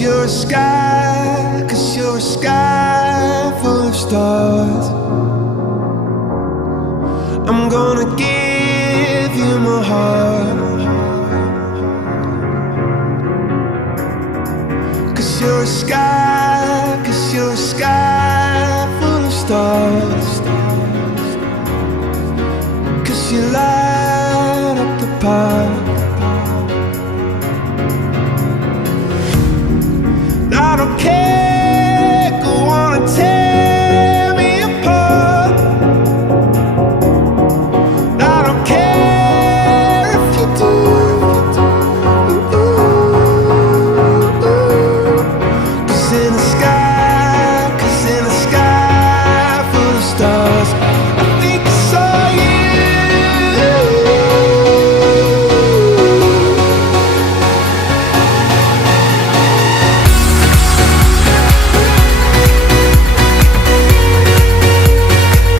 you're a sky, 'cause you're a sky full of stars. I'm gonna give you my heart, 'cause you're a sky, 'cause you're a sky